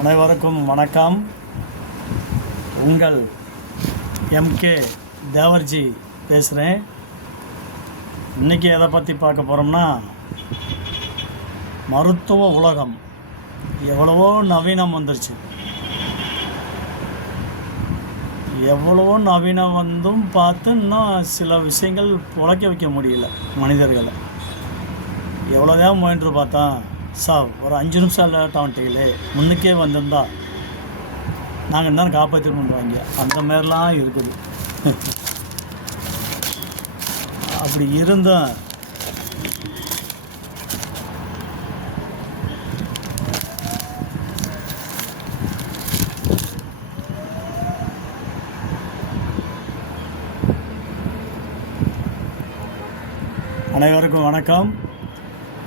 அனைவருக்கும் வணக்கம். உங்கள் எம்கே தேவர்ஜி பேசுகிறேன் இன்றைக்கி எதை பற்றி பார்க்க போகிறோம்னா மருத்துவ உலகம். எவ்வளவோ நவீனம் வந்துருச்சு. எவ்வளவோ நவீனம் வந்தும் பார்த்து இன்னும் சில விஷயங்கள் உழைக்க வைக்க முடியல மனிதர்களை. எவ்வளோதான் முயன்று பார்த்தா சார் ஒரு அஞ்சு நிமிஷம் லேட் ஆகிட்டீங்களே முன்னுக்கே வந்திருந்தா நாங்கள் என்ன காப்பாற்றிருப்போம் அந்த மாதிரிலாம் இருக்குது. அப்படி இருந்தோம் அனைவருக்கும் வணக்கம்.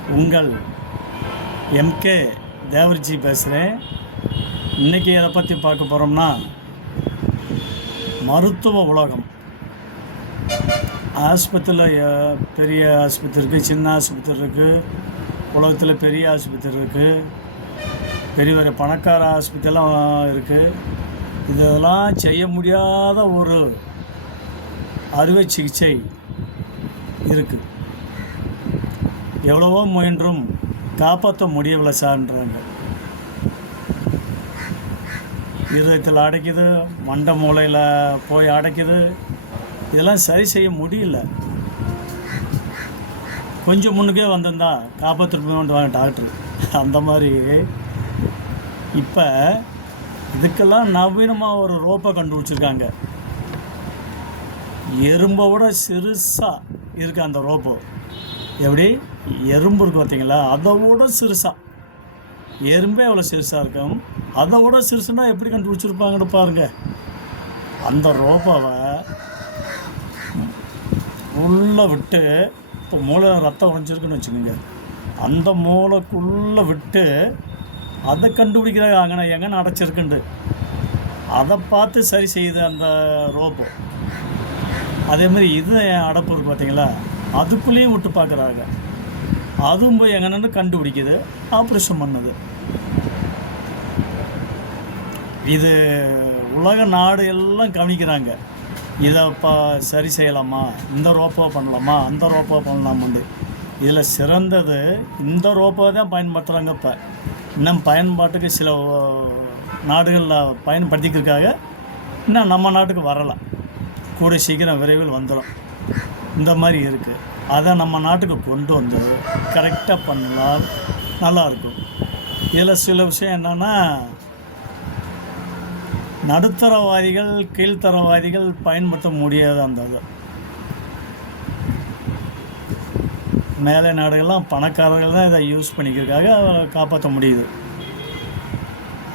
உங்கள் எம்கே தேவர்ஜி பேசுகிறேன் இன்றைக்கி எதை பற்றி பார்க்க போகிறோம்னா மருத்துவ உலகம். ஆஸ்பத்திரியில் பெரிய ஆஸ்பத்திரி இருக்குது சின்ன ஆஸ்பத்திரி இருக்குது உலகத்தில் பெரிய ஆஸ்பத்திரி இருக்குது பெரிய பெரிய பணக்கார ஆஸ்பத்திரிலாம் இருக்குது இதெல்லாம் செய்ய முடியாத ஒரு அறுவை சிகிச்சை இருக்குது எவ்வளவோ முயன்றும் காப்பாற்ற முடியவில்லை சார்ன்றாங்க. இருதயத்தில் அடைக்குது மண்டை மூளையில் போய் அடைக்குது. இதெல்லாம் சரி செய்ய முடியல. கொஞ்சம் முன்னுக்கே வந்திருந்தா காப்பாற்றிட்டு வாங்க டாக்டர். அந்த மாதிரி இப்போ இதுக்கெல்லாம் நவீனமாக ஒரு ரோப்பை கண்டுபிடிச்சிருக்காங்க. எறும்பை விட சிறுசாக இருக்குது அந்த ரோப்போ. எப்படி? எறும்பு இருக்கு பார்த்தீங்களா? அதை விட சிறுசாக எறும்பே அவ்வளோ சிறுசாக இருக்கும். அதை விட சிறுசுனா எப்படி கண்டுபிடிச்சிருப்பாங்கன்னு பாருங்க. அந்த ரோப்பாவை உள்ளே விட்டு இப்போ மூளை ரத்தம் உடஞ்சிருக்குன்னு வச்சுக்கோங்க. அந்த மூளைக்குள்ளே விட்டு அதை கண்டுபிடிக்கிறாங்க. அங்கே எங்கே அடைச்சிருக்குண்டு. அதை பார்த்து சரி செய்யுது அந்த ரோபோ. அதே மாதிரி இது அடைப்பு இருக்கு பார்த்தீங்களா? அதுக்குள்ளேயும் விட்டு பார்க்குறாங்க. அதுவும் போய் எங்கன்னு கண்டுபிடிக்குது ஆப்ரேஷன் பண்ணுது. இது உலக நாடு எல்லாம் கவனிக்கிறாங்க. இதை இப்போ சரி செய்யலாமா? இந்த ரோப்போ பண்ணலாமா? அந்த ரோப்போ பண்ணலாமாண்டு. இதில் சிறந்தது இந்த ரோப்போ தான் பயன்படுத்துகிறாங்க இப்போ. இன்னும் பயன்பாட்டுக்கு சில நாடுகளில் பயன்படுத்திக்கிறதுக்காக இன்னும் நம்ம நாட்டுக்கு வரலாம். கூட சீக்கிரம் விரைவில் வந்துடும் இந்த மாதிரி இருக்குது அதை நம்ம நாட்டுக்கு கொண்டு வந்து கரெக்டாக பண்ணால் நல்லாயிருக்கும் இதில் சில விஷயம் என்னென்னா நடுத்தரவாதிகள் கீழ்த்தரவாதிகள் பயன்படுத்த முடியாத அந்த இது. மேலே நாடுகள்லாம் பணக்காரர்கள் தான் இதை யூஸ் பண்ணிக்கிறதுக்காக காப்பாற்ற முடியுது.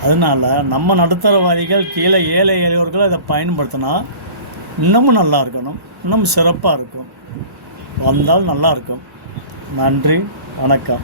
அதனால் நம்ம நடுத்தரவாதிகள் கீழே ஏழை எளியவர்கள் அதை பயன்படுத்தினா இன்னமும் நல்லா இருக்கணும். இன்னும் சிறப்பாக இருக்கும். வந்தால் நல்லா இருக்கும். நன்றி வணக்கம்.